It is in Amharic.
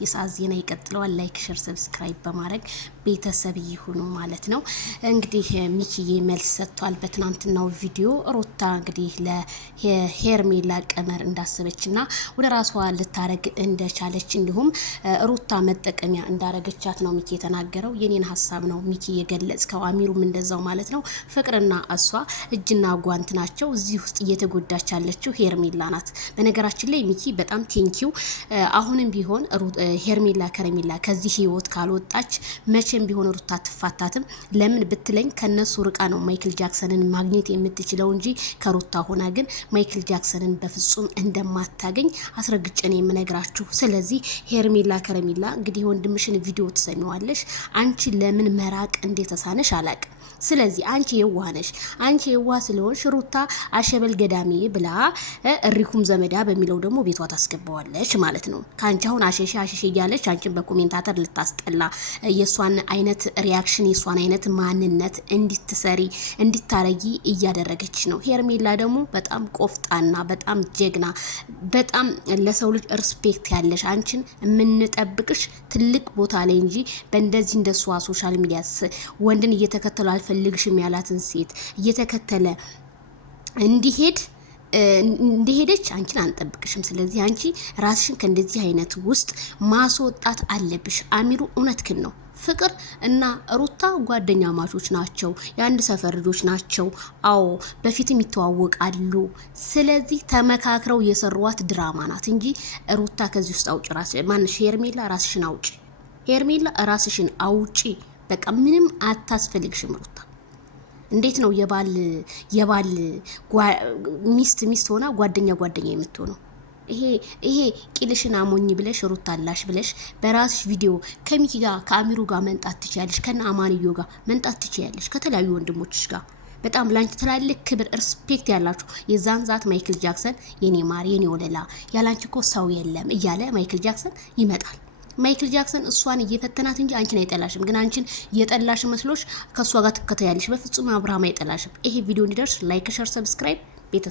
የሰዓት ዜና ይቀጥለዋል። ላይክ ሼር ሰብስክራይብ በማድረግ ቤተሰብ ይሁኑ ማለት ነው። እንግዲህ ሚኪዬ መልስ ሰጥቷል በትናንትናው ቪዲዮ። ሩታ እንግዲህ ለሄርሜላ ቀመር እንዳሰበችና ወደ ራሷ ልታረግ እንደቻለች እንዲሁም ሩታ መጠቀሚያ እንዳረገቻት ነው ሚኪ የተናገረው። የኔን ሀሳብ ነው ሚኪ የገለጽከው፣ አሚሩም እንደዛው ማለት ነው። ፍቅርና እሷ እጅና ጓንት ናቸው። እዚህ ውስጥ እየተጎዳች ያለችው ሄርሜላ ናት። በነገራችን ላይ ሚኪ በጣም ቴንኪው። አሁንም ቢሆን ሄርሜላ ከረሜላ ከዚህ ህይወት ካልወጣች መቼም ቢሆን ሩታ አትፋታትም። ለምን ብትለኝ ከነሱ ርቃ ነው ማይክል ጃክሰንን ማግኘት የምትችለው እንጂ ከሩታ ሆና ግን ማይክል ጃክሰንን በፍጹም እንደማታገኝ አስረግጬ ነው የምነግራችሁ። ስለዚህ ሄርሜላ ከረሜላ እንግዲህ ወንድምሽን ቪዲዮ ትሰሚዋለሽ። አንቺ ለምን መራቅ እንደተሳነሽ አላቅም። ስለዚህ አንቺ የዋህ ነሽ። አንቺ የዋህ ስለሆንሽ ሩታ አሸበል ገዳሜ ብላ እሪኩም ዘመዳ በሚለው ደግሞ ቤቷ ታስገባዋለች ማለት ነው። ካንቺ አሁን አሸሽ እያለች አንቺን በኮሜንታተር ልታስጠላ የሷን አይነት ሪያክሽን የሷን አይነት ማንነት እንድትሰሪ እንድታረጊ እያደረገች ነው። ሄርሜላ ደግሞ በጣም ቆፍጣና፣ በጣም ጀግና፣ በጣም ለሰው ልጅ ሪስፔክት ያለሽ አንቺን የምንጠብቅሽ ትልቅ ቦታ ላይ እንጂ በእንደዚህ እንደሷ ሶሻል ሚዲያ ወንድን እየተከተሉ አልፈልግሽም ያላትን ሴት እየተከተለ እንደሄደች አንቺን አንጠብቅሽም። ስለዚህ አንቺ ራስሽን ከእንደዚህ አይነት ውስጥ ማስወጣት አለብሽ። አሚሩ እውነትክን ነው። ፍቅር እና ሩታ ጓደኛ ማቾች ናቸው፣ የአንድ ሰፈር ልጆች ናቸው። አዎ በፊትም ይተዋወቃሉ። ስለዚህ ተመካክረው የሰሯት ድራማ ናት እንጂ ሩታ ከዚህ ውስጥ አውጪ። ማንሽ ሄርሜላ ራስሽን አውጪ። ሄርሜላ ራስሽን አውጪ። በቃ ምንም አታስፈልግሽም ሩታ። እንዴት ነው የባል ሚስት ሆና ጓደኛ የምትሆነው? ይሄ ቂልሽን አሞኝ ብለሽ ሩታ አላሽ ብለሽ በራስሽ ቪዲዮ ከሚኪ ጋር ከአሚሩ ጋር መንጣት ትችያለሽ፣ ከነ አማንዮ ጋር መንጣት ትችያለሽ፣ ከተለያዩ ወንድሞችሽ ጋር በጣም ላንቺ ትላልቅ ክብር ሪስፔክት ያላችሁ። የዛን ዛት ማይክል ጃክሰን የኔ ማር የኔ ወለላ ያላንቺ እኮ ሰው የለም እያለ ማይክል ጃክሰን ይመጣል። ማይክል ጃክሰን እሷን እየፈተናት እንጂ አንቺን አይጠላሽም። ግን አንቺን እየጠላሽ መስሎሽ ከሷ ጋር ትከታያለሽ። በፍጹም አብርሃም አይጠላሽም። ይሄ ቪዲዮ እንዲደርስ ላይክ ሼር ሰብስክራይብ ቤተሰብ